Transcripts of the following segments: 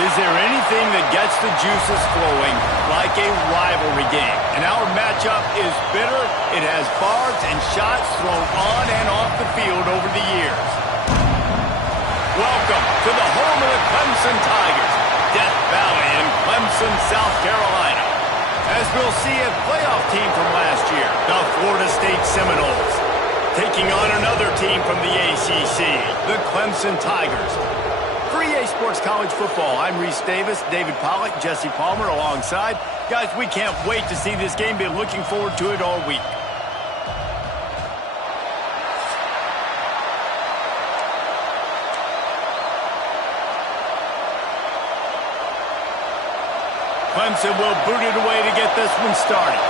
Is there anything that gets the juices flowing like a rivalry game? And our matchup is bitter. It has barbs and shots thrown on and off the field over the years. Welcome to the home of the Clemson Tigers, Death Valley in Clemson, South Carolina. As we'll see a playoff team from last year, the Florida State Seminoles, taking on another team from the ACC, the Clemson Tigers. For EA Sports College Football, I'm Reese Davis, David Pollack, Jesse Palmer alongside. Guys, we can't wait to see this game. Been looking forward to it all week. Clemson will boot it away to get this one started.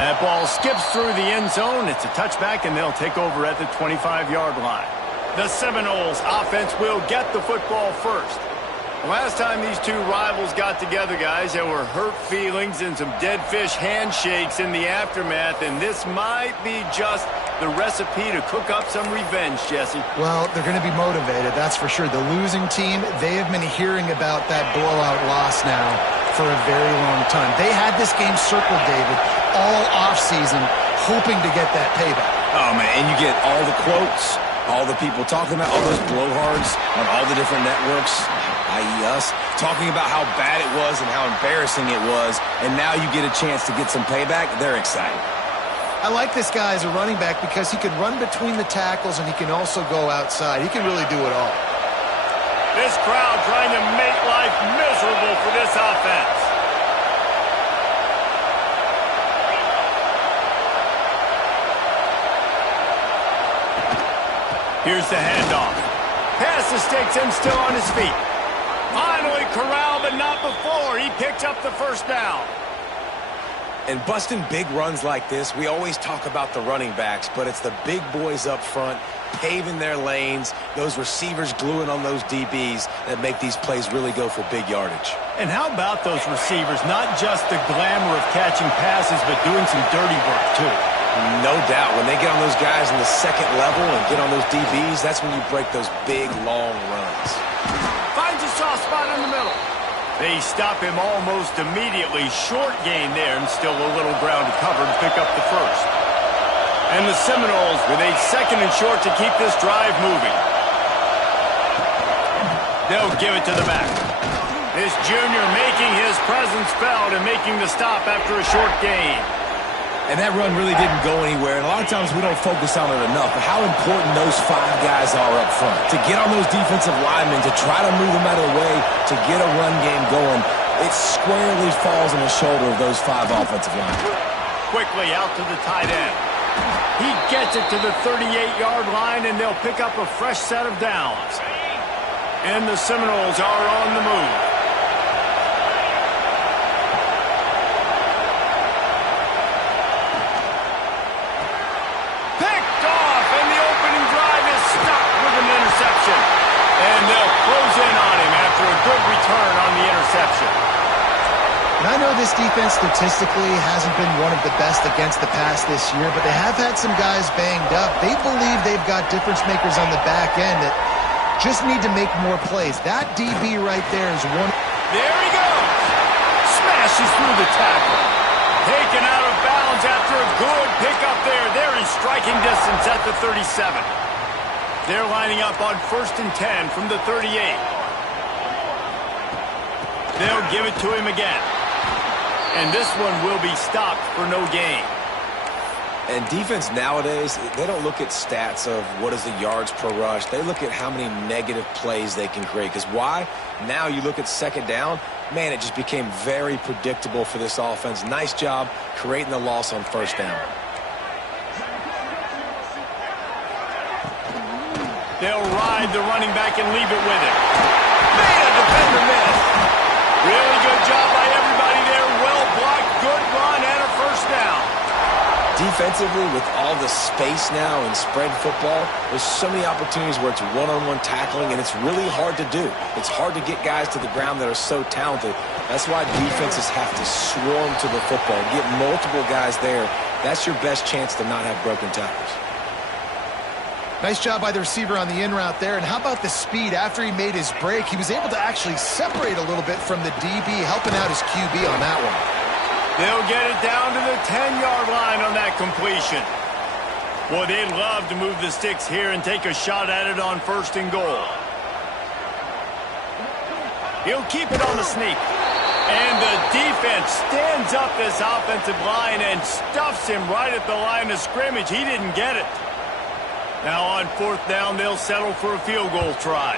That ball skips through the end zone. It's a touchback, and they'll take over at the 25-yard line. The Seminoles offense will get the football first. Last time these two rivals got together, guys, there were hurt feelings and some dead fish handshakes in the aftermath, and this might be just the recipe to cook up some revenge, Jesse. Well, they're going to be motivated, that's for sure. The losing team, they have been hearing about that blowout loss now for a very long time. They had this game circled, David, all offseason, hoping to get that payback. Oh, man, and you get all the quotes, all the people talking about, all those blowhards on all the different networks, i.e. us, talking about how bad it was and how embarrassing it was, and now you get a chance to get some payback. They're excited. I like this guy as a running back because he can run between the tackles and he can also go outside. He can really do it all. This crowd trying to make life miserable for this offense. Here's the handoff. Pass the sticks and still on his feet. Finally corralled, but not before. He picked up the first down. And busting big runs like this, we always talk about the running backs, but it's the big boys up front, paving their lanes, those receivers gluing on those DBs that make these plays really go for big yardage. And how about those receivers? Not just the glamour of catching passes, but doing some dirty work, too. No doubt. When they get on those guys in the second level and get on those DBs, that's when you break those big, long runs. Finds a soft spot in the middle. They stop him almost immediately. Short gain there, and still a little ground to cover to pick up the first. And the Seminoles with a second and short to keep this drive moving. They'll give it to the back. This junior making his presence felt and making the stop after a short gain. And that run really didn't go anywhere. And a lot of times we don't focus on it enough, but how important those five guys are up front. To get on those defensive linemen, to try to move them out of the way, to get a run game going, it squarely falls on the shoulder of those five offensive linemen. Quickly out to the tight end. He gets it to the 38-yard line, and they'll pick up a fresh set of downs. And the Seminoles are on the move. And they'll close in on him after a good return on the interception. And I know this defense statistically hasn't been one of the best against the pass this year, but they have had some guys banged up. They believe they've got difference makers on the back end that just need to make more plays. That DB right there is one. There he goes. Smashes through the tackle. Taken out of bounds after a good pickup there. They're in striking distance at the 37. They're lining up on 1st and 10 from the 38. They'll give it to him again. And this one will be stopped for no gain. And defense nowadays, they don't look at stats of what is the yards per rush. They look at how many negative plays they can create. Because why? Now you look at second down, man, it just became very predictable for this offense. Nice job creating the loss on first down. They'll ride the running back and leave it with him. Man, a defender missed. Really good job by everybody there. Well blocked, good run, and a first down. Defensively, with all the space now in spread football, there's so many opportunities where it's one-on-one tackling, and it's really hard to do. It's hard to get guys to the ground that are so talented. That's why defenses have to swarm to the football, get multiple guys there. That's your best chance to not have broken tackles. Nice job by the receiver on the in route there. And how about the speed after he made his break? He was able to actually separate a little bit from the DB, helping out his QB on that one. They'll get it down to the 10-yard line on that completion. Well, they'd love to move the sticks here and take a shot at it on 1st and goal. He'll keep it on the sneak. And the defense stands up this offensive line and stuffs him right at the line of scrimmage. He didn't get it. Now on 4th down, they'll settle for a field goal try.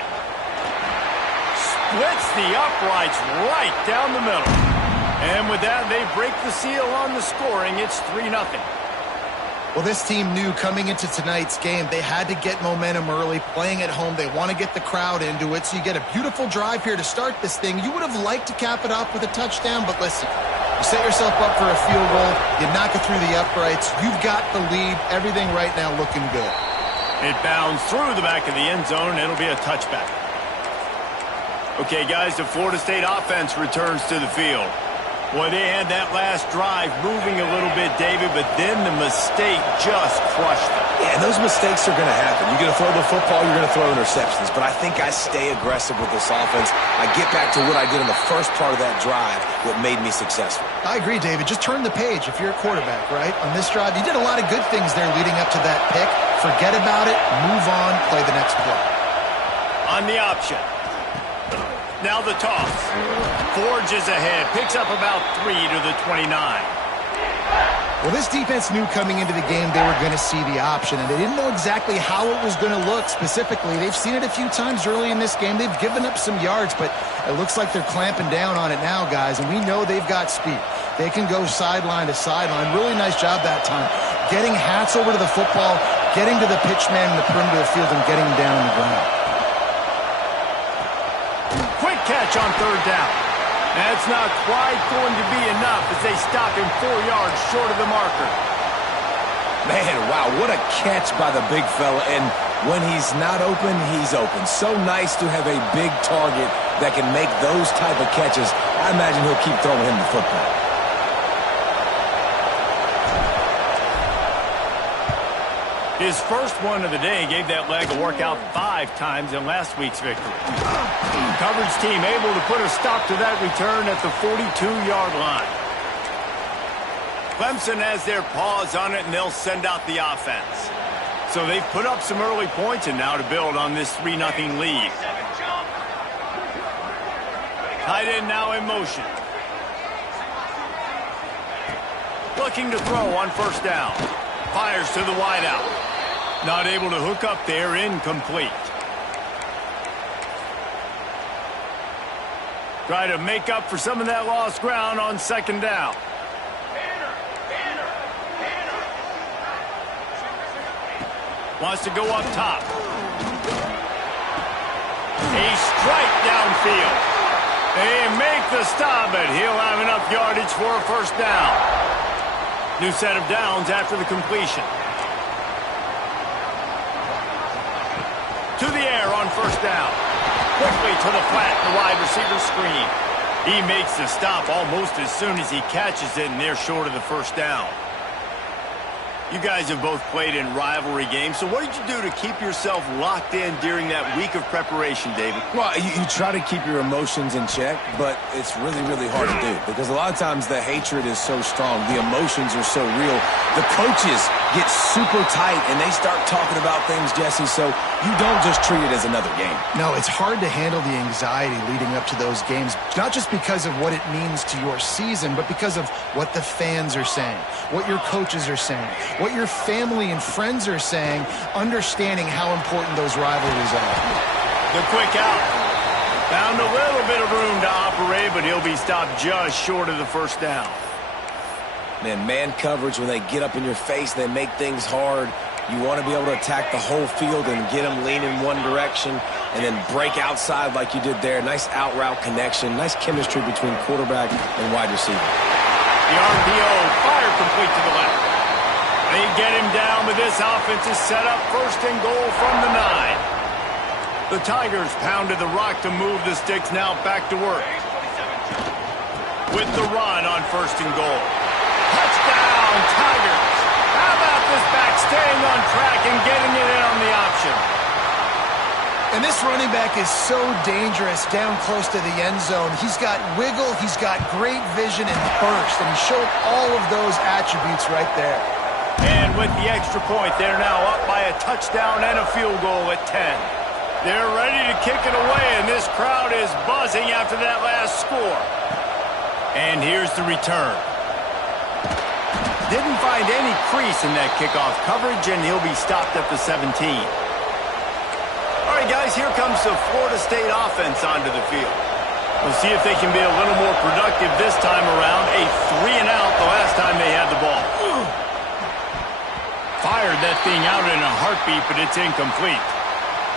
Splits the uprights right down the middle. And with that, they break the seal on the scoring. It's 3-0. Well, this team knew coming into tonight's game they had to get momentum early, playing at home. They want to get the crowd into it, so you get a beautiful drive here to start this thing. You would have liked to cap it off with a touchdown, but listen, you set yourself up for a field goal, you knock it through the uprights, you've got the lead, everything right now looking good. It bounds through the back of the end zone, and it'll be a touchback. Okay, guys, the Florida State offense returns to the field. Boy, they had that last drive moving a little bit, David, but then the mistake just crushed them. Yeah, and those mistakes are going to happen. You're going to throw the football, you're going to throw interceptions. But I think I stay aggressive with this offense. I get back to what I did in the first part of that drive that made me successful. I agree, David. Just turn the page if you're a quarterback, right? On this drive, you did a lot of good things there leading up to that pick. Forget about it, move on, play the next play. On the option. Now the toss. Forges ahead. Picks up about 3 to the 29. Well, this defense knew coming into the game they were going to see the option, and they didn't know exactly how it was going to look specifically. They've seen it a few times early in this game. They've given up some yards, but it looks like they're clamping down on it now, guys, and we know they've got speed. They can go sideline to sideline. Really nice job that time. Getting hats over to the football, getting to the pitch man in the perimeter of the field, and getting him down on the ground. Quick catch on 3rd down. That's not quite going to be enough as they stop him 4 yards short of the marker. Man, wow, what a catch by the big fella. And when he's not open, he's open. So nice to have a big target that can make those type of catches. I imagine he'll keep throwing him the football. His first one of the day gave that leg a workout 5 times in last week's victory. Coverage team able to put a stop to that return at the 42-yard line. Clemson has their paws on it, and they'll send out the offense. So they've put up some early points, and now to build on this 3-0 lead. Tight end now in motion. Looking to throw on 1st down. Fires to the wideout. Not able to hook up there, incomplete. Try to make up for some of that lost ground on 2nd down. Wants to go up top. A strike downfield. They make the stop, but he'll have enough yardage for a 1st down. New set of downs after the completion. To the air on 1st down. Quickly to the flat, the wide receiver screen. He makes the stop almost as soon as he catches it, and they're short of the 1st down. You guys have both played in rivalry games, so what did you do to keep yourself locked in during that week of preparation, David? Well, you try to keep your emotions in check, but it's really, really hard to do because a lot of times the hatred is so strong. The emotions are so real. The coaches get super tight, and they start talking about things, Jesse, so you don't just treat it as another game. No, it's hard to handle the anxiety leading up to those games, not just because of what it means to your season, but because of what the fans are saying, what your coaches are saying, what your family and friends are saying, understanding how important those rivalries are. The quick out. Found a little bit of room to operate, but he'll be stopped just short of the 1st down. Man coverage, when they get up in your face, they make things hard. You want to be able to attack the whole field and get them leaning one direction and then break outside like you did there. Nice out route connection. Nice chemistry between quarterback and wide receiver. The RPO, fire complete to the left. They get him down, but this offense is set up 1st and goal from the 9. The Tigers pounded the rock to move the sticks, now back to work. With the run on 1st and goal. Touchdown, Tigers! How about this back staying on track and getting it in on the option? completion. And this running back is so dangerous down close to the end zone. He's got wiggle, he's got great vision and burst, and he showed all of those attributes right there. And with the extra point, they're now up by a touchdown and a field goal at 10. They're ready to kick it away, and this crowd is buzzing after that last score. And here's the return. Didn't find any crease in that kickoff coverage, and he'll be stopped at the 17. All right, guys, here comes the Florida State offense onto the field. We'll see if they can be a little more productive this time around. A 3-and-out the last time they had the ball. Fired that thing out in a heartbeat, but it's incomplete.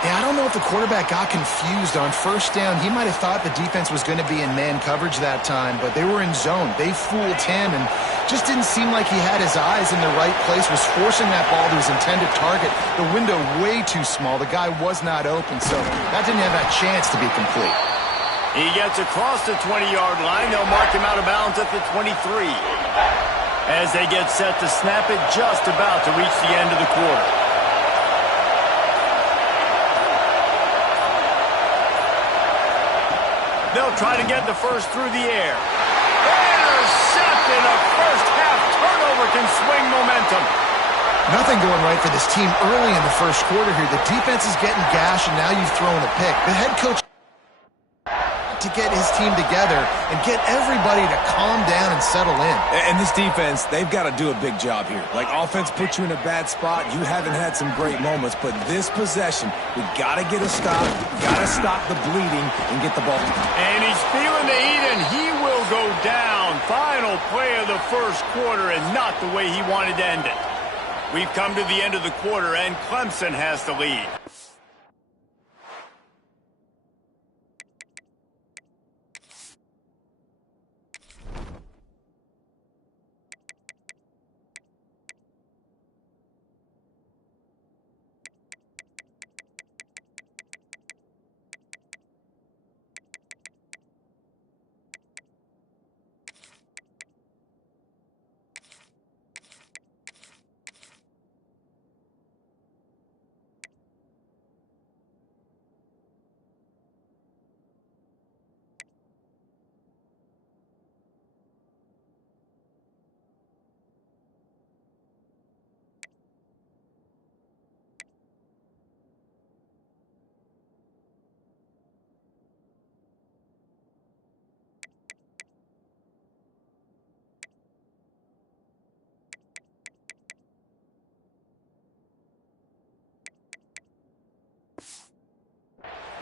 Yeah, I don't know if the quarterback got confused on first down. He might have thought the defense was going to be in man coverage that time, but they were in zone. They fooled him and just didn't seem like he had his eyes in the right place, was forcing that ball to his intended target. The window way too small. The guy was not open, so that didn't have that chance to be complete. He gets across the 20-yard line. They'll mark him out of bounds at the 23. As they get set to snap it, just about to reach the end of the quarter. They'll try to get the first through the air. Intercepted. A first-half turnover can swing momentum. Nothing going right for this team early in the first quarter here. The defense is getting gashed, and now you've thrown a pick. The head coach to get his team together and get everybody to calm down and settle in. And this defense, they've got to do a big job here. Like, offense puts you in a bad spot. You haven't had some great moments, but this possession, we got to get a stop, got to stop the bleeding and get the ball. And he's feeling the heat, and he will go down. Final play of the first quarter, and not the way he wanted to end it. We've come to the end of the quarter, and Clemson has the lead.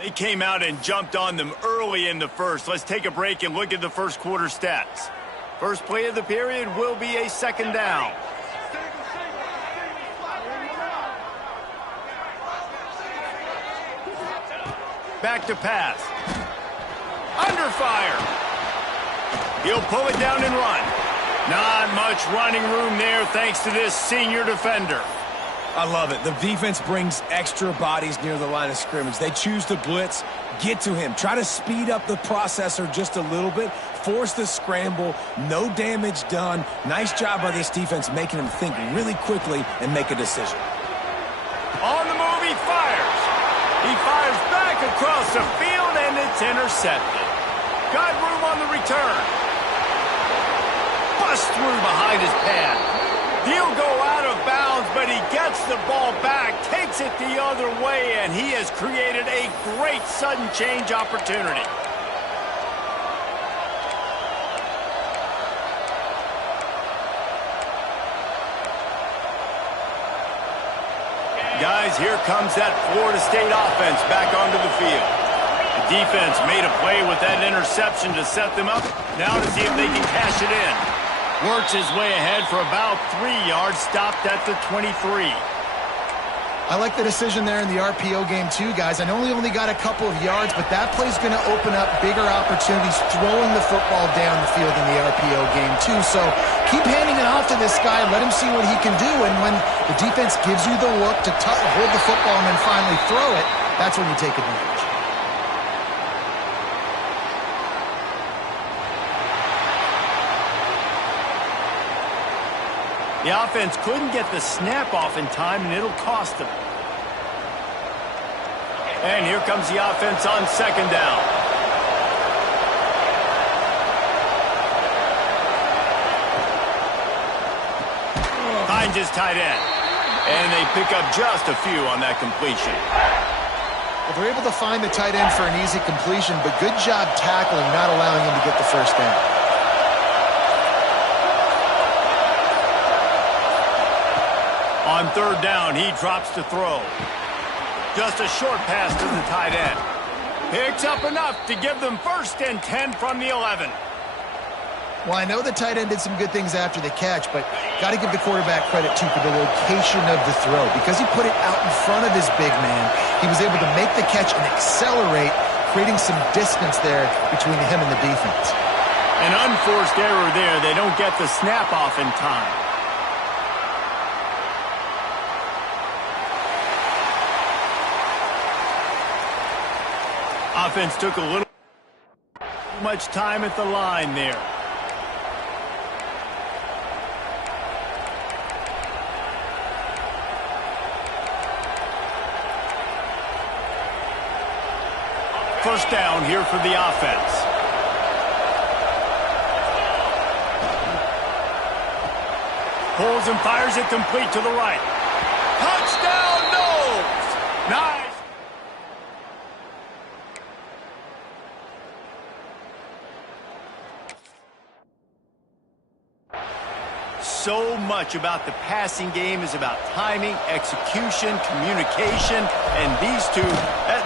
They came out and jumped on them early in the first. Let's take a break and look at the first quarter stats. First play of the period will be a second down. Back to pass. Under fire. He'll pull it down and run. Not much running room there thanks to this senior defender. I love it. The defense brings extra bodies near the line of scrimmage. They choose to blitz, get to him, try to speed up the processor just a little bit, force the scramble, no damage done. Nice job by this defense making him think really quickly and make a decision. On the move, he fires. He fires back across the field, and it's intercepted. Got room on the return. Bust through behind his pad. He'll go out of bounds, but he gets the ball back, takes it the other way, and he has created a great sudden change opportunity. Guys, here comes that Florida State offense back onto the field. The defense made a play with that interception to set them up. Now to see if they can cash it in. Works his way ahead for about 3 yards, stopped at the 23. I like the decision there in the RPO game too, guys. I know he only got a couple of yards, but that play's going to open up bigger opportunities throwing the football down the field in the RPO game too. So keep handing it off to this guy, let him see what he can do, and when the defense gives you the look to hold the football and then finally throw it, that's when you take advantage. The offense couldn't get the snap off in time, and it'll cost them. And here comes the offense on second down. Finds his tight end. And they pick up just a few on that completion. Well, they're able to find the tight end for an easy completion, but good job tackling, not allowing him to get the first down. On third down, he drops to throw. Just a short pass to the tight end. Picks up enough to give them 1st and 10 from the 11. Well, I know the tight end did some good things after the catch, but got to give the quarterback credit, too, for the location of the throw. Because he put it out in front of his big man, he was able to make the catch and accelerate, creating some distance there between him and the defense. An unforced error there. They don't get the snap off in time. Offense took a little much time at the line there. First down here for the offense. Pulls and fires it complete to the right. Touchdown, Knowles! Nice. So much about the passing game is about timing, execution, communication, and these two,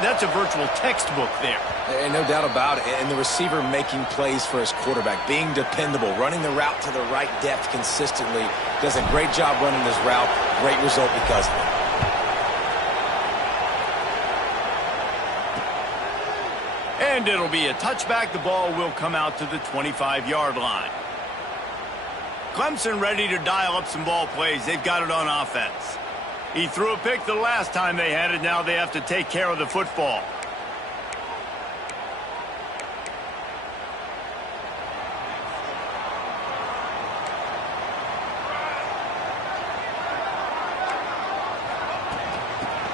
that's a virtual textbook there. And no doubt about it. And the receiver making plays for his quarterback, being dependable, running the route to the right depth consistently, does a great job running this route. Great result because of it. And it'll be a touchback. The ball will come out to the 25-yard line. Clemson ready to dial up some ball plays. They've got it on offense. He threw a pick the last time they had it. Now they have to take care of the football.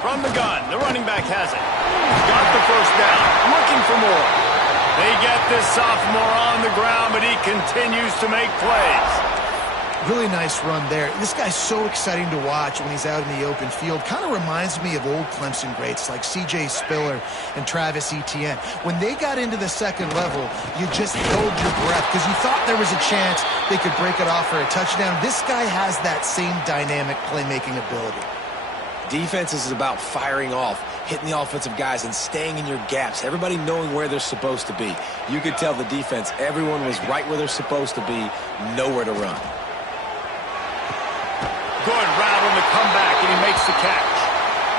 From the gun, the running back has it. Got the first down. Looking for more. They get this sophomore on the ground, but he continues to make plays. Really nice run there. This guy's so exciting to watch when he's out in the open field. Kind of reminds me of old Clemson greats like C.J. Spiller and Travis Etienne. When they got into the second level, you just held your breath because you thought there was a chance they could break it off for a touchdown. This guy has that same dynamic playmaking ability. Defense is about firing off, hitting the offensive guys, and staying in your gaps. Everybody knowing where they're supposed to be. You could tell the defense, everyone was right where they're supposed to be, nowhere to run. Good route on the comeback, and he makes the catch.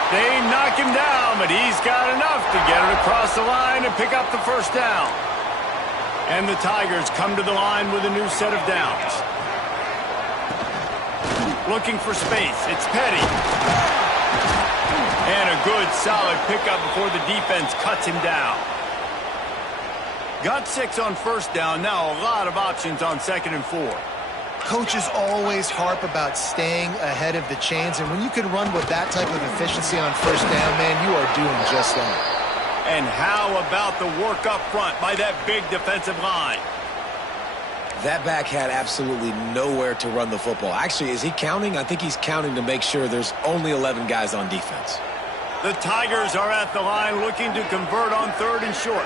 They knock him down, but he's got enough to get it across the line and pick up the first down. And the Tigers come to the line with a new set of downs. Looking for space. It's Petty. And a good, solid pickup before the defense cuts him down. Got 6 on first down. Now a lot of options on 2nd and 4. Coaches always harp about staying ahead of the chains, and when you can run with that type of efficiency on first down, man, you are doing just that. And how about the work up front by that big defensive line? That back had absolutely nowhere to run the football. Actually, is he counting? I think he's counting to make sure there's only 11 guys on defense. The Tigers are at the line looking to convert on 3rd and short.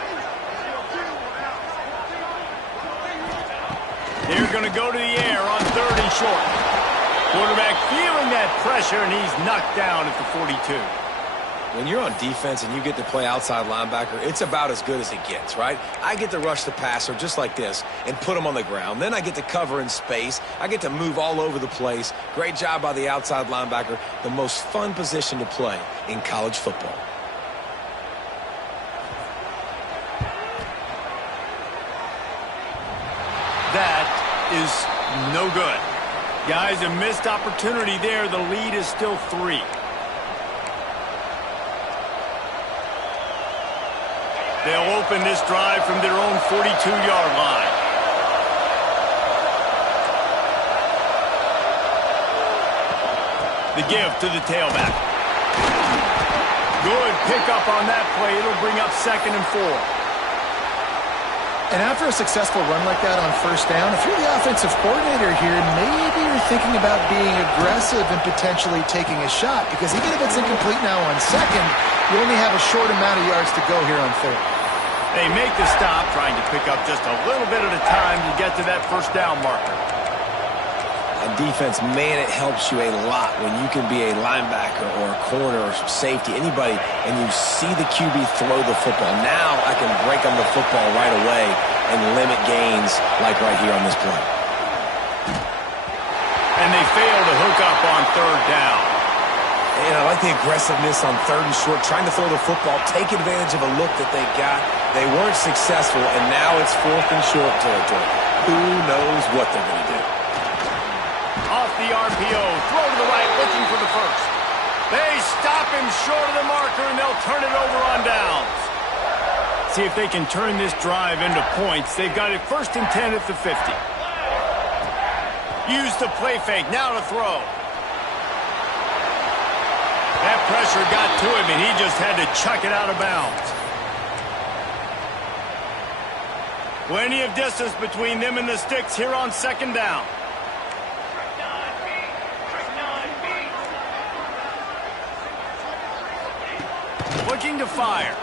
They're going to go to the air on 3rd and short. Quarterback feeling that pressure, and he's knocked down at the 42. When you're on defense and you get to play outside linebacker, it's about as good as it gets, right? I get to rush the passer just like this and put him on the ground. Then I get to cover in space. I get to move all over the place. Great job by the outside linebacker. The most fun position to play in college football. That is no good. Guys, a missed opportunity there. The lead is still 3. They'll open this drive from their own 42-yard line. The give to the tailback. Good pickup on that play. It'll bring up 2nd and 4. And after a successful run like that on first down, if you're the offensive coordinator here, maybe you're thinking about being aggressive and potentially taking a shot, because even if it's incomplete now on 2nd, you only have a short amount of yards to go here on 3rd. They make the stop, trying to pick up just a little bit at a time to get to that first down marker. On defense, man, it helps you a lot when you can be a linebacker or a corner or safety, anybody, and you see the QB throw the football. Now I can break on the football right away and limit gains like right here on this play. And they fail to hook up on 3rd down. And I like the aggressiveness on 3rd and short, trying to throw the football, take advantage of a look that they got. They weren't successful, and now it's 4th and short territory. Who knows what they're going to do? Off the RPO, throw to the right, looking for the first. They stop him short of the marker, and they'll turn it over on downs. See if they can turn this drive into points. They've got it 1st and 10 at the 50. Use the play fake, now to throw. That pressure got to him, and he just had to chuck it out of bounds. Plenty of distance between them and the sticks here on 2nd down. Looking to fire.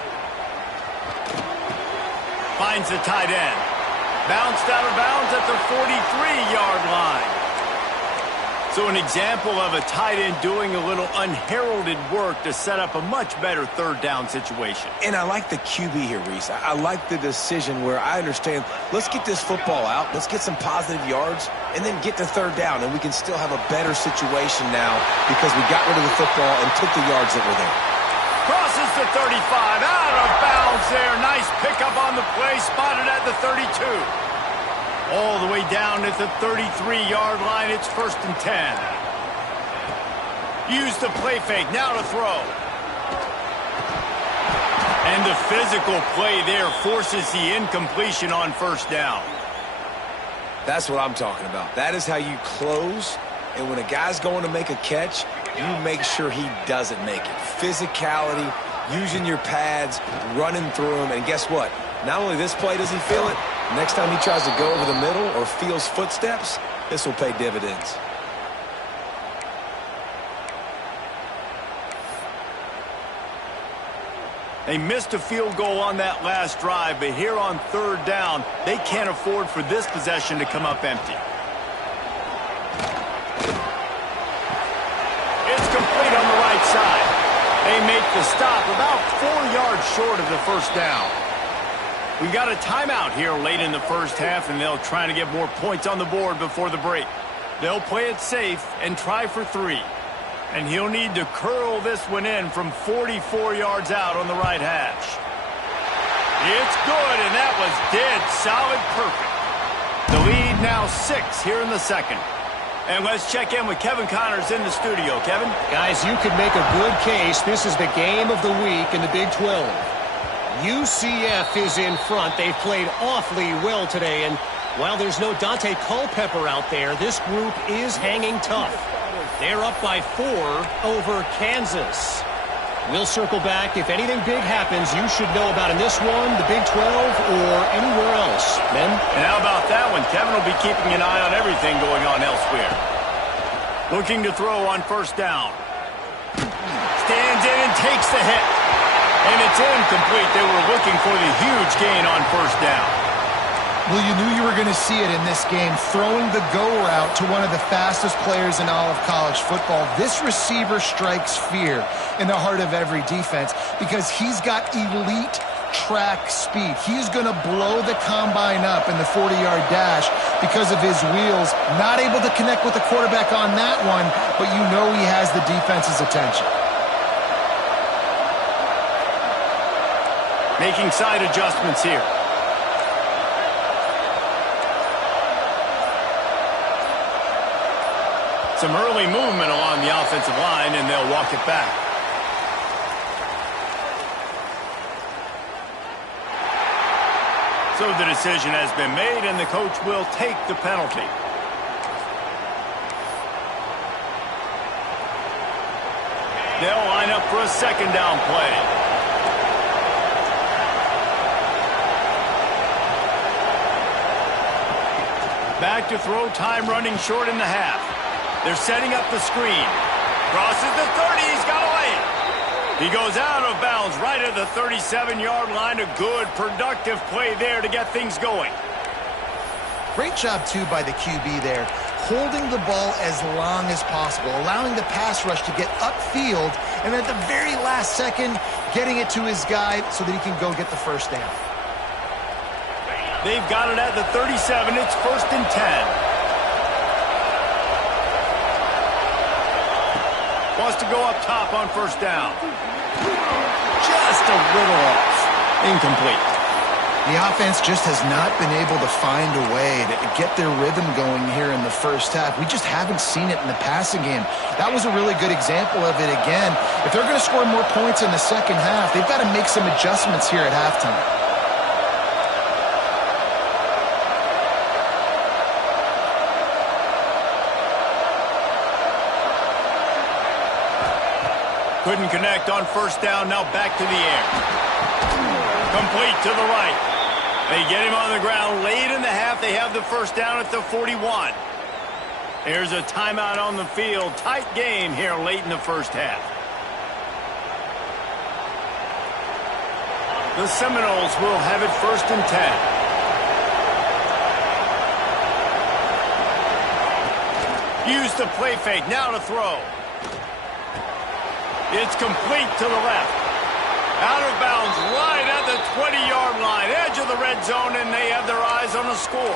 Finds the tight end. Bounced out of bounds at the 43-yard line. So an example of a tight end doing a little unheralded work to set up a much better 3rd down situation. And I like the QB here, Reese. I like the decision where I understand, let's get this football out, let's get some positive yards, and then get to 3rd down, and we can still have a better situation now because we got rid of the football and took the yards that were there. Crosses the 35, out of bounds there. Nice pickup on the play, spotted at the 32. All the way down at the 33-yard line, it's 1st and 10. Use the play fake, now to throw. And the physical play there forces the incompletion on 1st down. That's what I'm talking about. That is how you close, and when a guy's going to make a catch, you make sure he doesn't make it. Physicality, using your pads, running through them, and guess what? Not only this play does he feel it, next time he tries to go over the middle or feels footsteps, this will pay dividends. They missed a field goal on that last drive, but here on 3rd down, they can't afford for this possession to come up empty. It's complete on the right side. They make the stop about 4 yards short of the 1st down. We've got a timeout here late in the 1st half, and they'll try to get more points on the board before the break. They'll play it safe and try for 3. And he'll need to curl this one in from 44 yards out on the right hash. It's good, and that was dead solid perfect. The lead now 6 here in the 2nd. And let's check in with Kevin Connors in the studio. Kevin? Guys, you could make a good case. This is the game of the week in the Big 12. UCF is in front. They've played awfully well today, and while there's no Dante Culpepper out there, this group is hanging tough. They're up by 4 over Kansas. We'll circle back. If anything big happens, you should know about in this one, the Big 12, or anywhere else. Men? And how about that one? Kevin will be keeping an eye on everything going on elsewhere. Looking to throw on 1st down. Stands in and takes the hit. And it's incomplete. They were looking for the huge gain on 1st down. Well, you knew you were going to see it in this game, throwing the go route to one of the fastest players in all of college football. This receiver strikes fear in the heart of every defense because he's got elite track speed. He's going to blow the combine up in the 40-yard dash because of his wheels. Not able to connect with the quarterback on that one, but you know he has the defense's attention. Making side adjustments here. Some early movement along the offensive line, and they'll walk it back. So the decision has been made, and the coach will take the penalty. They'll line up for a second down play. Back to throw, time running short in the half. They're setting up the screen. Crosses the 30, he's got away. He goes out of bounds right at the 37-yard line. A good, productive play there to get things going. Great job, too, by the QB there, holding the ball as long as possible, allowing the pass rush to get upfield, and at the very last second, getting it to his guy so that he can go get the first down. They've got it at the 37. It's 1st and 10. Wants to go up top on first down. Just a little off. Incomplete. The offense just has not been able to find a way to get their rhythm going here in the first half. We just haven't seen it in the passing game. That was a really good example of it again. If they're going to score more points in the second half, they've got to make some adjustments here at halftime. Couldn't connect on first down, now back to the air. Complete to the right. They get him on the ground late in the half. They have the first down at the 41. Here's a timeout on the field. Tight game here late in the first half. The Seminoles will have it 1st and 10. Use the play fake, now to throw. It's complete to the left. Out of bounds right at the 20-yard line. Edge of the red zone, and they have their eyes on a score.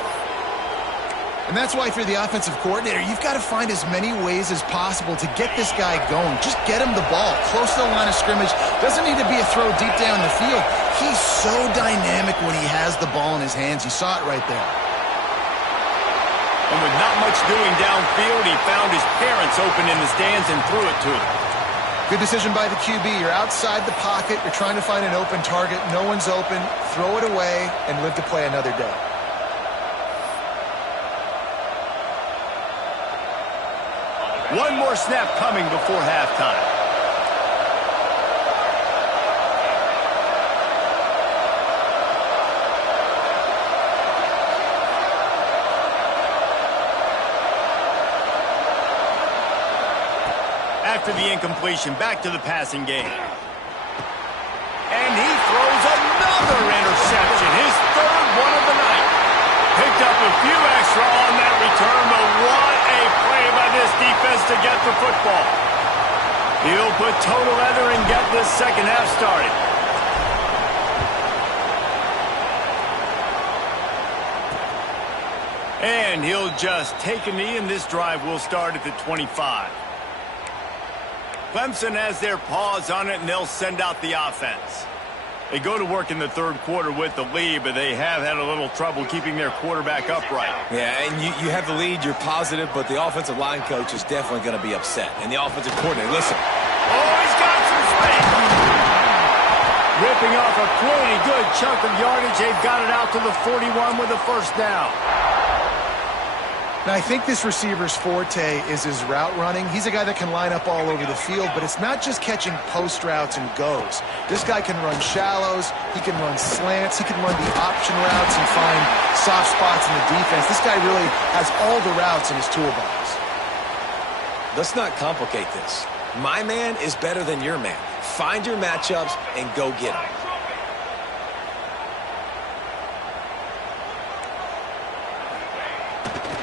And that's why, if you're the offensive coordinator, you've got to find as many ways as possible to get this guy going. Just get him the ball close to the line of scrimmage. Doesn't need to be a throw deep down the field. He's so dynamic when he has the ball in his hands. You saw it right there. And with not much doing downfield, he found his parents open in the stands and threw it to them. Good decision by the QB. You're outside the pocket. You're trying to find an open target. No one's open. Throw it away and live to play another day. One more snap coming before halftime. After the incompletion, back to the passing game. And he throws another interception, his third one of the night. Picked up a few extra on that return, but what a play by this defense to get the football. He'll put total leather and get this second half started. And he'll just take a knee, and this drive will start at the 25. Clemson has their paws on it, and they'll send out the offense. They go to work in the third quarter with the lead, but they have had a little trouble keeping their quarterback upright. Yeah, and you have the lead, you're positive, but the offensive line coach is definitely going to be upset. And the offensive coordinator, listen. Oh, he's got some space. Ripping off a pretty good chunk of yardage. They've got it out to the 41 with a first down. Now, I think this receiver's forte is his route running. He's a guy that can line up all over the field, but it's not just catching post routes and goes. This guy can run shallows, he can run slants, he can run the option routes and find soft spots in the defense. This guy really has all the routes in his toolbox. Let's not complicate this. My man is better than your man. Find your matchups and go get them.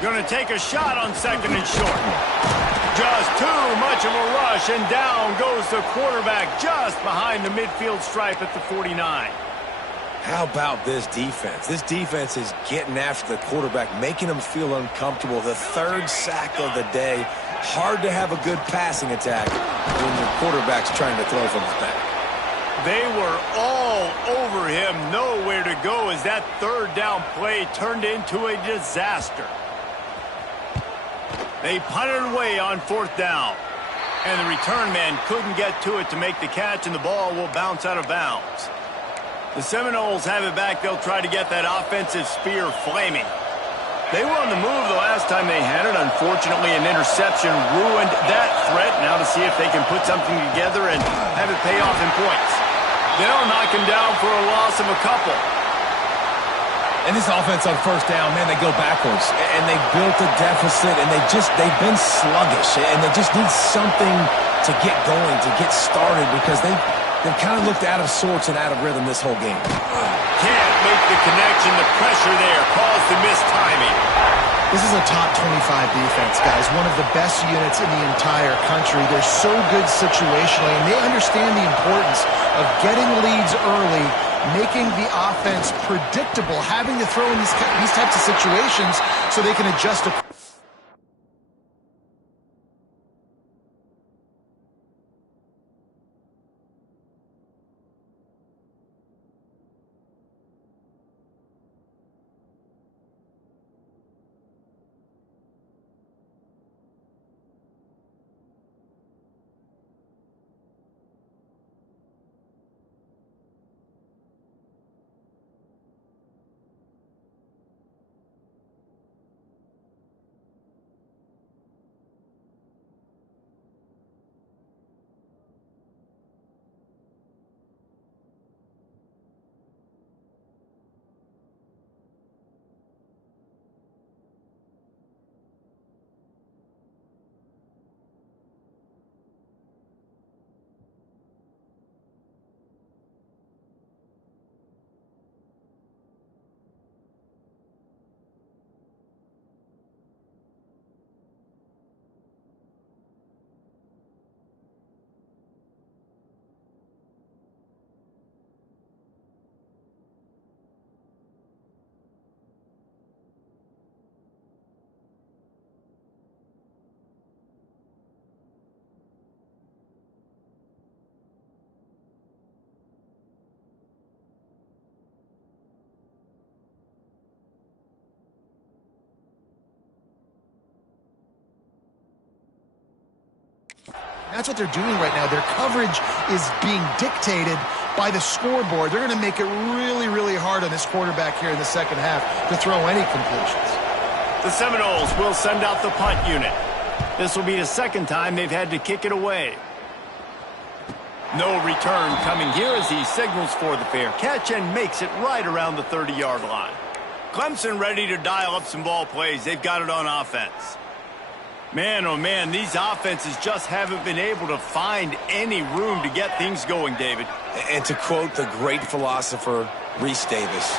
Going to take a shot on second and short. Just too much of a rush, and down goes the quarterback just behind the midfield stripe at the 49. How about this defense? This defense is getting after the quarterback, making him feel uncomfortable. The third sack of the day. Hard to have a good passing attack when your quarterback's trying to throw from his back. They were all over him, nowhere to go as that third down play turned into a disaster. They punted away on fourth down. And the return man couldn't get to it to make the catch, and the ball will bounce out of bounds. The Seminoles have it back. They'll try to get that offensive spear flaming. They were on the move the last time they had it. Unfortunately, an interception ruined that threat. Now to see if they can put something together and have it pay off in points. They'll knock him down for a loss of a couple. And this offense on first down, man, they go backwards. And they built a deficit, and they've been sluggish. And they just need something to get going, to get started, because they've kind of looked out of sorts and out of rhythm this whole game. Can't make the connection. The pressure there caused the missed timing. This is a top 25 defense, guys. One of the best units in the entire country. They're so good situationally, and they understand the importance of getting leads early, making the offense predictable, having to throw in these types of situations so they can adjust to. That's what they're doing right now. Their coverage is being dictated by the scoreboard. They're going to make it really, really hard on this quarterback here in the second half to throw any completions. The Seminoles will send out the punt unit. This will be the second time they've had to kick it away. No return coming here as he signals for the fair catch and makes it right around the 30-yard line. Clemson ready to dial up some ball plays. They've got it on offense. Man, oh man, these offenses just haven't been able to find any room to get things going, David. And to quote the great philosopher, Reese Davis,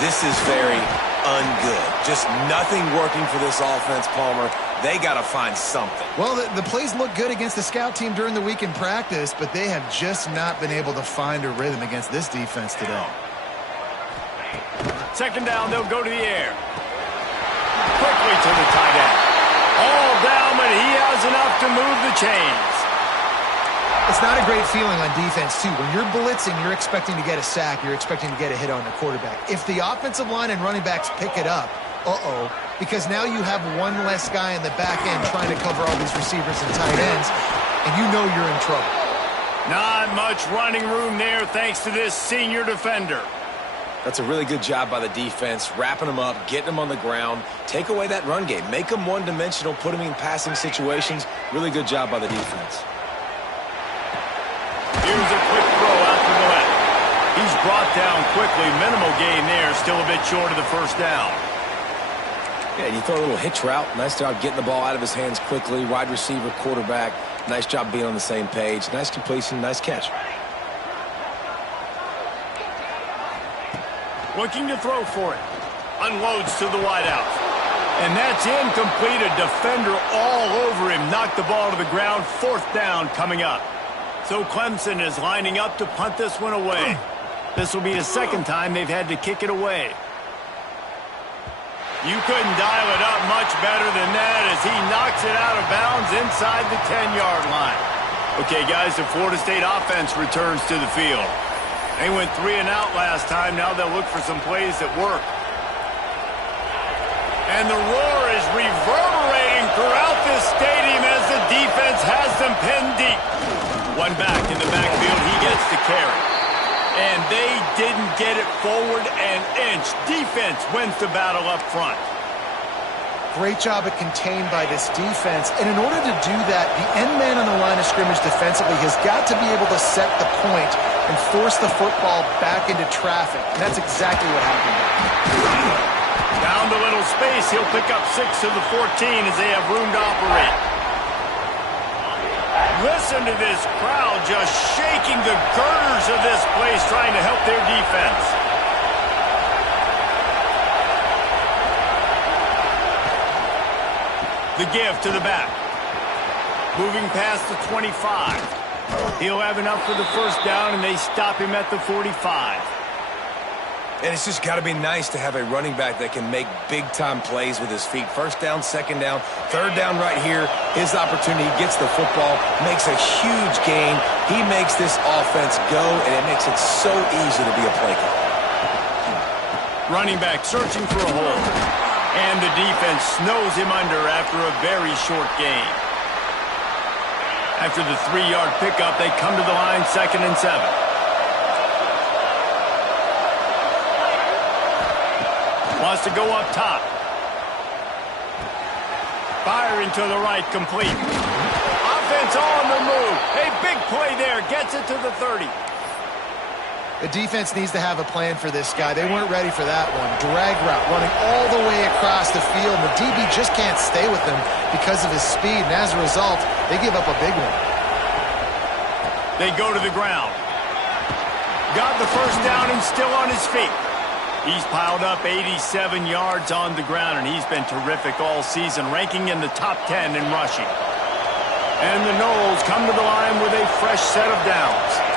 this is very ungood. Just nothing working for this offense, Palmer. They got to find something. Well, the plays look good against the scout team during the week in practice, but they have just not been able to find a rhythm against this defense today. Second down, they'll go to the air. Quickly to the tight end. All down, but he has enough to move the chains. It's not a great feeling on defense, too. When you're blitzing, you're expecting to get a sack. You're expecting to get a hit on the quarterback. If the offensive line and running backs pick it up, because now you have one less guy in the back end trying to cover all these receivers and tight ends, and you know you're in trouble. Not much running room there thanks to this senior defender. That's a really good job by the defense, wrapping them up, getting them on the ground, take away that run game, make them one-dimensional, put them in passing situations. Really good job by the defense. Here's a quick throw out to the left. He's brought down quickly. Minimal gain there, still a bit short of the first down. Yeah, you throw a little hitch route. Nice job getting the ball out of his hands quickly. Wide receiver, quarterback. Nice job being on the same page. Nice completion, nice catch. Looking to throw for it. Unloads to the wideout. And that's incomplete. A defender all over him. Knocked the ball to the ground. Fourth down coming up. So Clemson is lining up to punt this one away. This will be the second time they've had to kick it away. You couldn't dial it up much better than that as he knocks it out of bounds inside the 10-yard line. Okay, guys, the Florida State offense returns to the field. They went 3 and out last time. Now they'll look for some plays that work. And the roar is reverberating throughout this stadium as the defense has them pinned deep. One back in the backfield. He gets the carry. And they didn't get it forward an inch. Defense wins the battle up front. Great job at contained by this defense. And in order to do that, the end man on the line of scrimmage defensively has got to be able to set the point and force the football back into traffic. And that's exactly what happened. Down to little space. He'll pick up 6 of the 14 as they have room to operate. Listen to this crowd just shaking the girders of this place, trying to help their defense. The give to the back. Moving past the 25. He'll have enough for the first down, and they stop him at the 45. And it's just got to be nice to have a running back that can make big-time plays with his feet. First down, second down, third down right here. His opportunity, he gets the football, makes a huge gain. He makes this offense go, and it makes it so easy to be a play caller. Running back searching for a hole. And the defense snows him under after a very short gain. After the 3-yard pickup, they come to the line, 2nd and 7. Wants to go up top. Firing to the right, complete. Offense on the move. A big play there. Gets it to the 30. The defense needs to have a plan for this guy. They weren't ready for that one. Drag route, running all the way across the field. The DB just can't stay with him because of his speed, and as a result, they give up a big one. They go to the ground. Got the first down and still on his feet. He's piled up 87 yards on the ground, and he's been terrific all season, ranking in the top 10 in rushing. And the Noles come to the line with a fresh set of downs.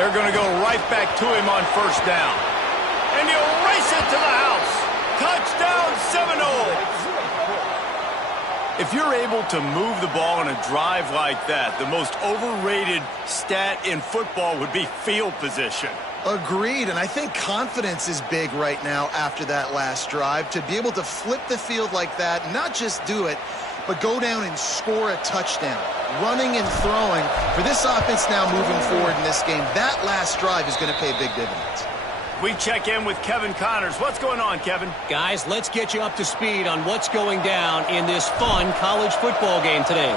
They're going to go right back to him on first down. And he'll race it to the house. Touchdown, Seminoles! If you're able to move the ball in a drive like that, the most overrated stat in football would be field position. Agreed, and I think confidence is big right now after that last drive. To be able to flip the field like that, not just do it, but go down and score a touchdown. Running and throwing. For this offense now moving forward in this game, that last drive is going to pay big dividends. We check in with Kevin Connors. What's going on, Kevin? Guys, let's get you up to speed on what's going down in this fun college football game today.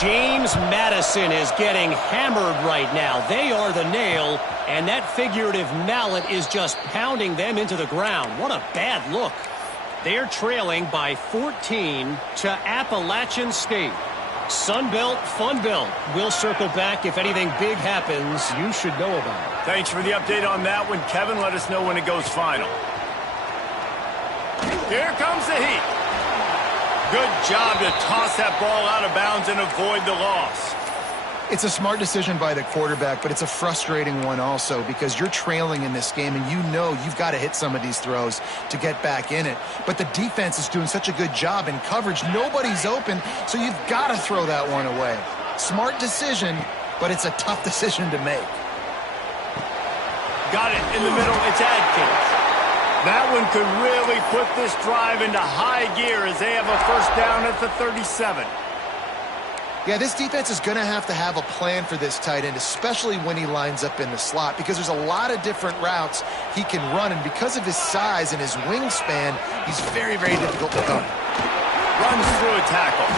James Madison is getting hammered right now. They are the nail, and that figurative mallet is just pounding them into the ground. What a bad look. They're trailing by 14 to Appalachian State. Sunbelt, Funbelt. We'll circle back if anything big happens you should know about. Thanks for the update on that one, Kevin. Let us know when it goes final. Here comes the heat. Good job to toss that ball out of bounds and avoid the loss. It's a smart decision by the quarterback, but it's a frustrating one also because you're trailing in this game and you know you've got to hit some of these throws to get back in it. But the defense is doing such a good job in coverage. Nobody's open, so you've got to throw that one away. Smart decision, but it's a tough decision to make. Got it in the middle. It's Adkins. That one could really put this drive into high gear as they have a first down at the 37. Yeah, this defense is going to have a plan for this tight end, especially when he lines up in the slot, because there's a lot of different routes he can run, and because of his size and his wingspan, he's very, very difficult to cover. Runs through a tackle.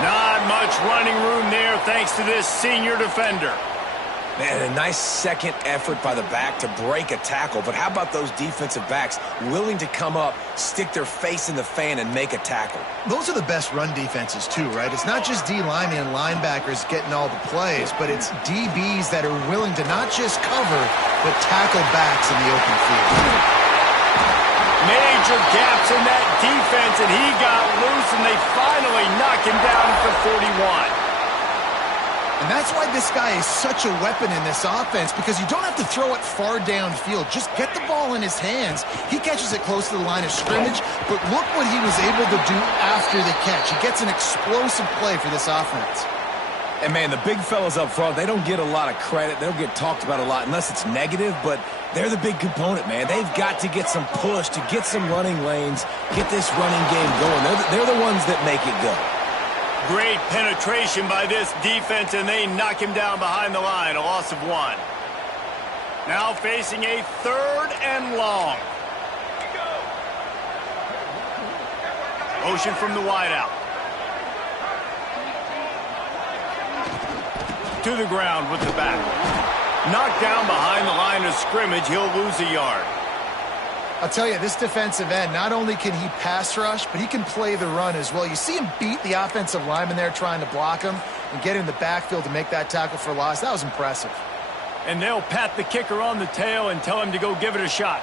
Not much running room there thanks to this senior defender. Man, a nice second effort by the back to break a tackle, but how about those defensive backs willing to come up, stick their face in the fan, and make a tackle? Those are the best run defenses too, right? It's not just D-linemen and linebackers getting all the plays, but it's DBs that are willing to not just cover, but tackle backs in the open field. Major gaps in that defense, and he got loose, and they finally knock him down at the 41. And that's why this guy is such a weapon in this offense, because you don't have to throw it far downfield. Just get the ball in his hands. He catches it close to the line of scrimmage, but look what he was able to do after the catch. He gets an explosive play for this offense. And, man, the big fellas up front, they don't get a lot of credit. They don't get talked about a lot unless it's negative, but they're the big component, man. They've got to get some push, to get some running lanes, get this running game going. They're the ones that make it go. Great penetration by this defense, and they knock him down behind the line, a loss of 1. Now facing a 3rd and long. Motion from the wideout. To the ground with the back. Knocked down behind the line of scrimmage. He'll lose a yard. I'll tell you, this defensive end, not only can he pass rush, but he can play the run as well. You see him beat the offensive lineman there trying to block him and get in the backfield to make that tackle for loss. That was impressive. And they'll pat the kicker on the tail and tell him to go give it a shot.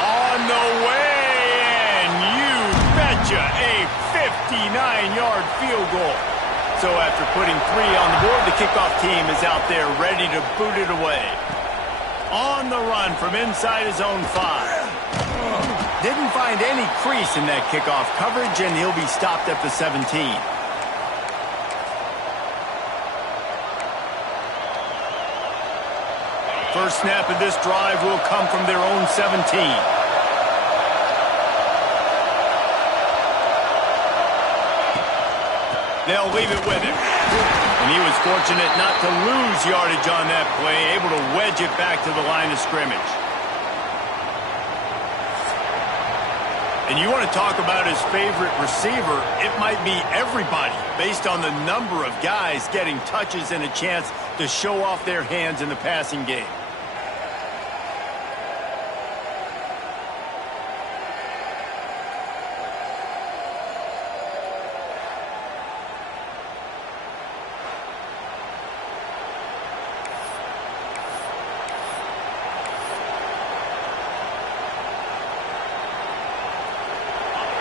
On the way, and you betcha, a 59-yard field goal. So after putting 3 on the board, the kickoff team is out there ready to boot it away. On the run from inside his own 5. Didn't find any crease in that kickoff coverage, and he'll be stopped at the 17. First snap of this drive will come from their own 17. They'll leave it with him. And he was fortunate not to lose yardage on that play, able to wedge it back to the line of scrimmage. And you want to talk about his favorite receiver, it might be everybody, based on the number of guys getting touches and a chance to show off their hands in the passing game.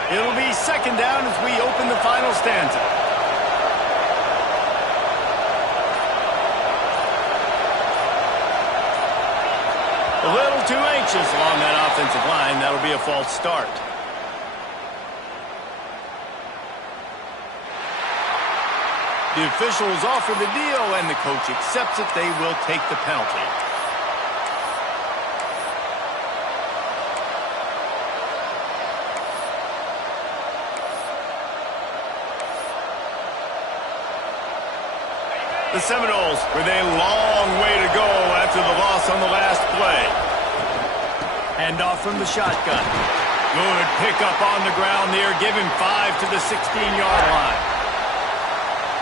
It'll be 2nd down as we open the final stanza. A little too anxious along that offensive line. That'll be a false start. The officials offer the deal, and the coach accepts it. They will take the penalty. The Seminoles with a long way to go after the loss on the last play. Hand off from the shotgun. Good pickup on the ground there. Give him 5 to the 16-yard line.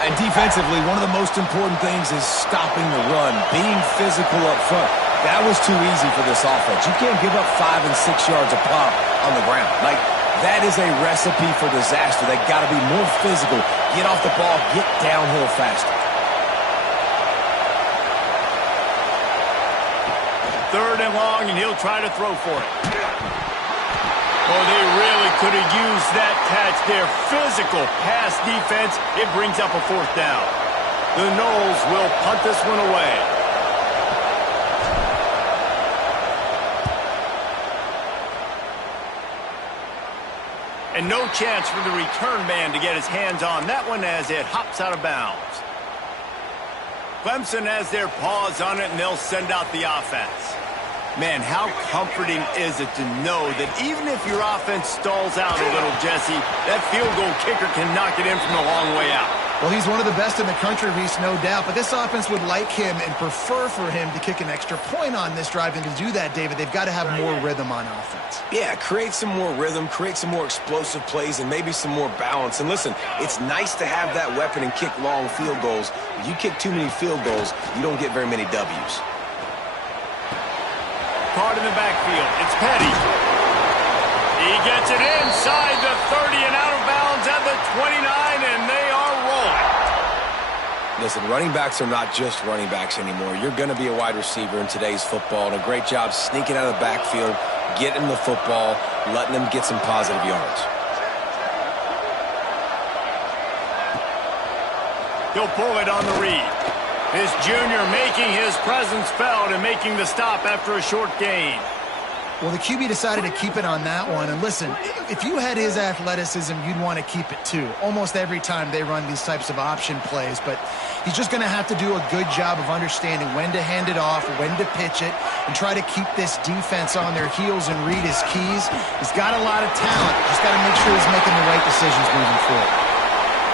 And defensively, one of the most important things is stopping the run, being physical up front. That was too easy for this offense. You can't give up 5 and 6 yards a pop on the ground. Like, that is a recipe for disaster. They got to be more physical, get off the ball, get downhill faster. 3rd and long, and he'll try to throw for it. Oh, they really could have used that catch there. Physical pass defense. It brings up a 4th down. The Noles will punt this one away. And no chance for the return man to get his hands on that one as it hops out of bounds. Clemson has their paws on it, and they'll send out the offense. Man, how comforting is it to know that even if your offense stalls out a little, Jesse, that field goal kicker can knock it in from a long way out. Well, he's one of the best in the country, Reese, no doubt. But this offense would like him and prefer for him to kick an extra point on this drive. And to do that, David, they've got to have more rhythm on offense. Yeah, create some more rhythm, create some more explosive plays, and maybe some more balance. And listen, it's nice to have that weapon and kick long field goals. If you kick too many field goals, you don't get very many W's. Card in the backfield. It's Petty. He gets it inside the 30 and out of bounds at the 29, and they are rolling. Listen, running backs are not just running backs anymore. You're going to be a wide receiver in today's football, and a great job sneaking out of the backfield, getting the football, letting them get some positive yards. He'll pull it on the read. This junior making his presence felt and making the stop after a short gain. Well, the QB decided to keep it on that one. And listen, if you had his athleticism, you'd want to keep it too. Almost every time they run these types of option plays. But he's just going to have to do a good job of understanding when to hand it off, when to pitch it, and try to keep this defense on their heels and read his keys. He's got a lot of talent. Just got to make sure he's making the right decisions moving forward.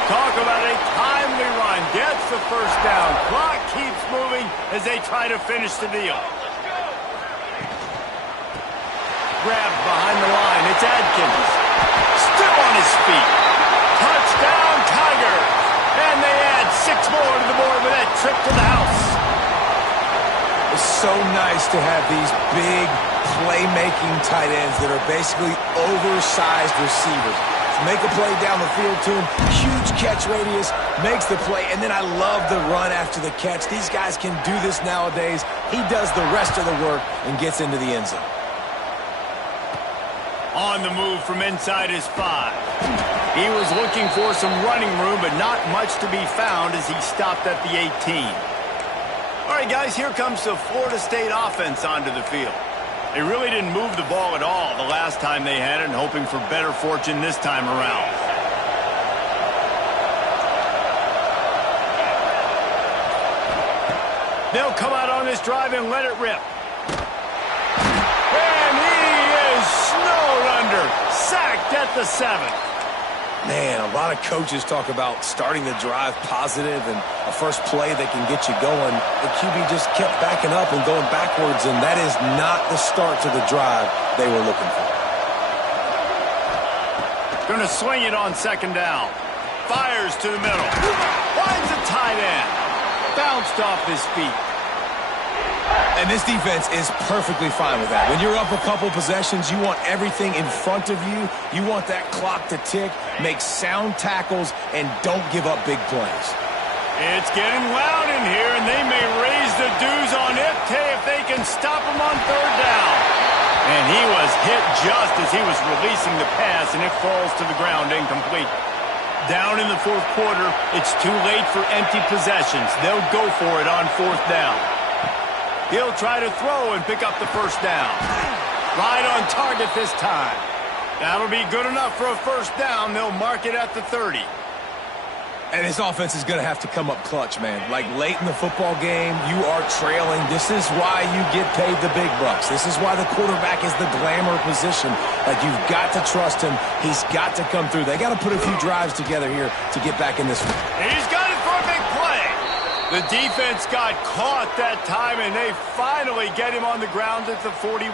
Talk about a timely run. Gets the first down. Clock keeps moving as they try to finish the deal. Grabbed behind the line. It's Adkins. Still on his feet. Touchdown, Tigers. And they add 6 more to the board with that trip to the house. It's so nice to have these big playmaking tight ends that are basically oversized receivers. Make a play down the field to him. Huge catch radius. Makes the play. And then I love the run after the catch. These guys can do this nowadays. He does the rest of the work and gets into the end zone. On the move from inside his 5. He was looking for some running room, but not much to be found as he stopped at the 18. All right, guys, here comes the Florida State offense onto the field. They really didn't move the ball at all the last time they had it, and hoping for better fortune this time around. They'll come out on this drive and let it rip. And he is snowed under, sacked at the 7. Man, a lot of coaches talk about starting the drive positive and a first play that can get you going. The QB just kept backing up and going backwards, and that is not the start to the drive they were looking for. Going to swing it on 2nd down. Fires to the middle. Finds a tight end. Bounced off his feet. And this defense is perfectly fine with that. When you're up a couple possessions, you want everything in front of you. You want that clock to tick, make sound tackles, and don't give up big plays. It's getting loud in here, and they may raise the dues on Ipte if they can stop him on 3rd down. And he was hit just as he was releasing the pass, and it falls to the ground incomplete. Down in the 4th quarter, it's too late for empty possessions. They'll go for it on 4th down. He'll try to throw and pick up the first down. Right on target this time. That'll be good enough for a first down. They'll mark it at the 30. And this offense is going to have to come up clutch, man. Like late in the football game, you are trailing. This is why you get paid the big bucks. This is why the quarterback is the glamour position. Like, you've got to trust him. He's got to come through. They got to put a few drives together here to get back in this one. He's got it for a big play. The defense got caught that time, and they finally get him on the ground at the 41.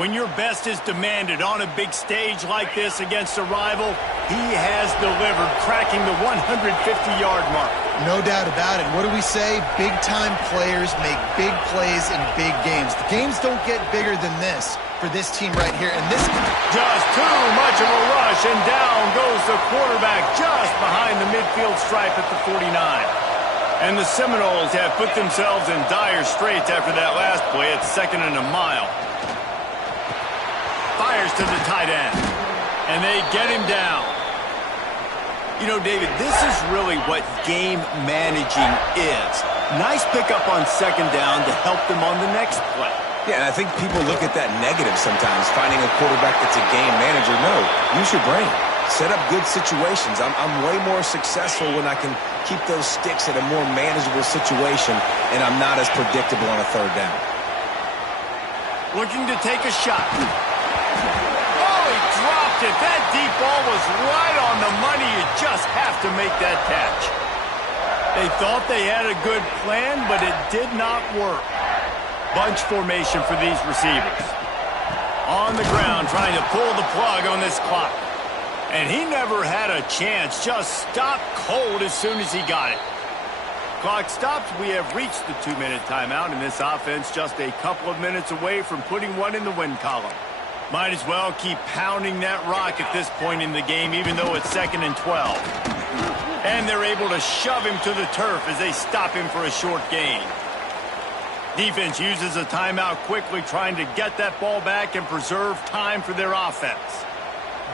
When your best is demanded on a big stage like this against a rival, he has delivered, cracking the 150-yard mark. No doubt about it. What do we say? Big-time players make big plays in big games. The games don't get bigger than this for this team right here. And this just too much of a rush, and down goes the quarterback just behind the midfield stripe at the 49. And the Seminoles have put themselves in dire straits after that last play at 2nd and a mile. Fires to the tight end. And they get him down. You know, David, this is really what game managing is. Nice pickup on 2nd down to help them on the next play. Yeah, and I think people look at that negative sometimes, finding a quarterback that's a game manager. No, use your brain. Set up good situations. I'm way more successful when I can keep those sticks at a more manageable situation, and I'm not as predictable on a 3rd down. Looking to take a shot. Oh, he dropped it. That deep ball was right on the money. You just have to make that catch. They thought they had a good plan, but it did not work. Bunch formation for these receivers. On the ground, trying to pull the plug on this clock. And he never had a chance. Just stopped cold as soon as he got it. Clock stops. We have reached the 2-minute timeout, and this offense just a couple of minutes away from putting one in the win column. Might as well keep pounding that rock at this point in the game, even though it's 2nd and 12. And they're able to shove him to the turf as they stop him for a short gain. Defense uses a timeout quickly, trying to get that ball back and preserve time for their offense.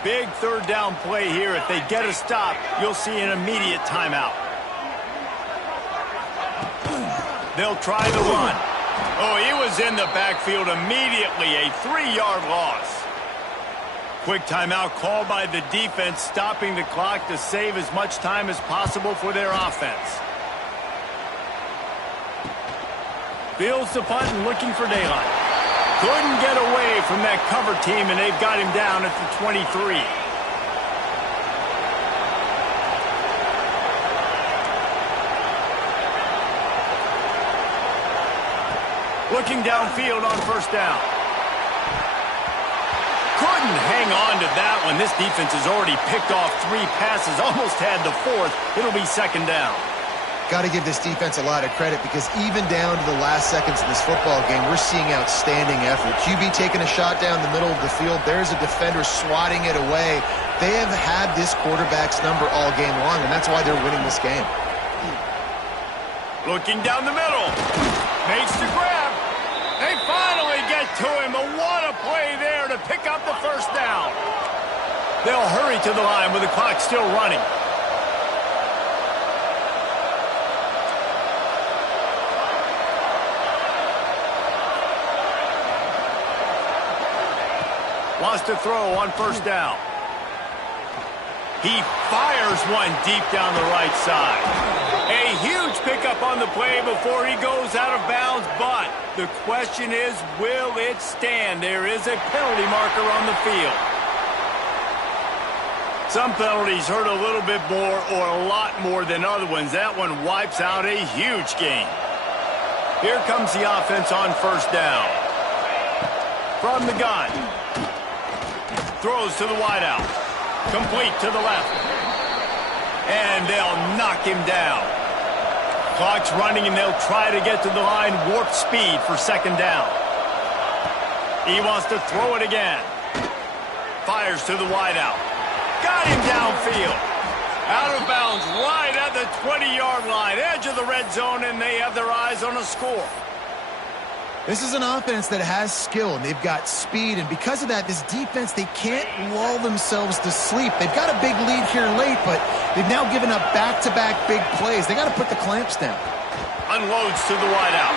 Big 3rd down play here. If they get a stop, you'll see an immediate timeout. They'll try the run. Oh, he was in the backfield immediately. A 3-yard loss. Quick timeout called by the defense, stopping the clock to save as much time as possible for their offense. Fields the punt and looking for daylight. Couldn't get away from that cover team, and they've got him down at the 23. Looking downfield on first down. Couldn't hang on to that one. This defense has already picked off 3 passes, almost had the 4th. It'll be second down. Got to give this defense a lot of credit because even down to the last seconds of this football game, we're seeing outstanding effort. QB taking a shot down the middle of the field. There's a defender swatting it away. They have had this quarterback's number all game long, and that's why they're winning this game. Looking down the middle. Makes the grab. They finally get to him. But what a play there to pick up the first down. They'll hurry to the line with the clock still running. Wants to throw on first down. He fires one deep down the right side. A huge pickup on the play before he goes out of bounds, but the question is, will it stand? There is a penalty marker on the field. Some penalties hurt a little bit more or a lot more than other ones. That one wipes out a huge game. Here comes the offense on first down. From the gun. Throws to the wideout. Complete to the left. And they'll knock him down. Clock's running, and they'll try to get to the line. Warp speed for second down. He wants to throw it again. Fires to the wideout. Got him downfield. Out of bounds right at the 20-yard line. Edge of the red zone, and they have their eyes on a score. This is an offense that has skill, and they've got speed, and because of that, this defense, they can't lull themselves to sleep. They've got a big lead here late, but they've now given up back-to-back big plays. They got to put the clamps down. Unloads to the wideout.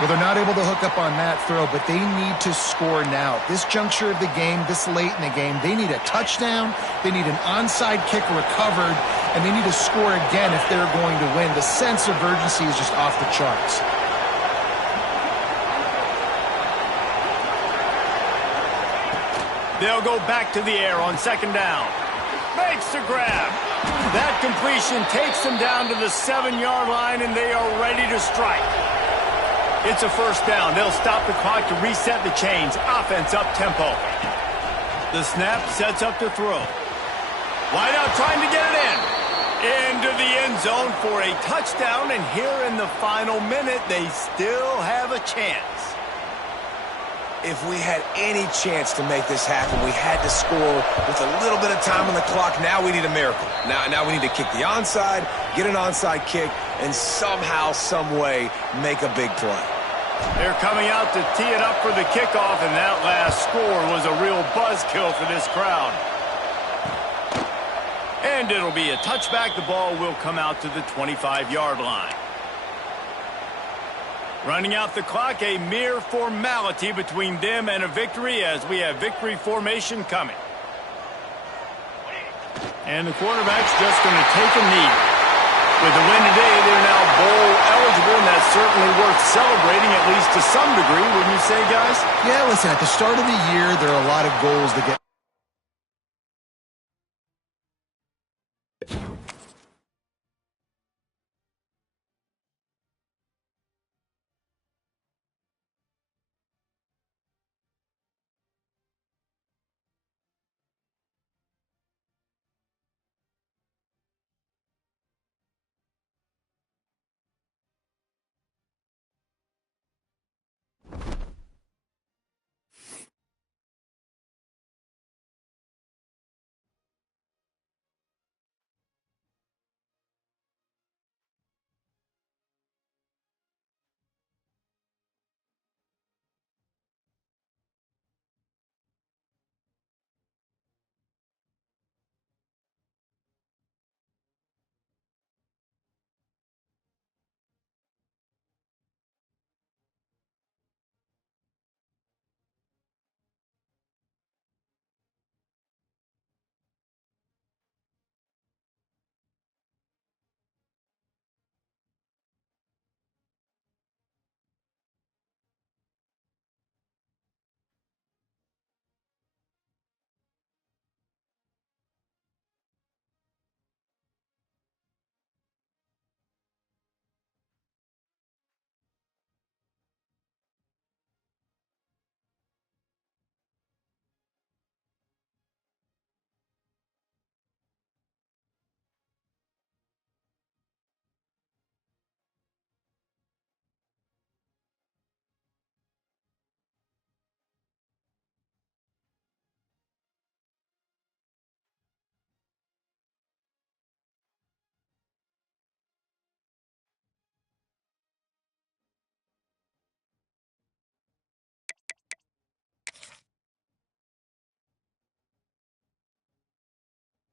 Well, they're not able to hook up on that throw, but they need to score now. At this juncture of the game, this late in the game, they need a touchdown, they need an onside kick recovered, and they need to score again if they're going to win. The sense of urgency is just off the charts. They'll go back to the air on second down. Makes the grab. That completion takes them down to the 7-yard line, and they are ready to strike. It's a first down. They'll stop the clock to reset the chains. Offense up tempo. The snap sets up to throw. Wideout trying to get it in. Into the end zone for a touchdown, and here in the final minute, they still have a chance. If we had any chance to make this happen, we had to score with a little bit of time on the clock. Now we need a miracle. Now we need to kick the onside, get an onside kick, and somehow, some way, make a big play. They're coming out to tee it up for the kickoff, and that last score was a real buzzkill for this crowd. And it'll be a touchback. The ball will come out to the 25-yard line. Running out the clock, a mere formality between them and a victory as we have victory formation coming. And the quarterback's just going to take a knee. With the win today, they're now bowl eligible, and that's certainly worth celebrating, at least to some degree, wouldn't you say, guys? Yeah, listen, at the start of the year, there are a lot of goals that get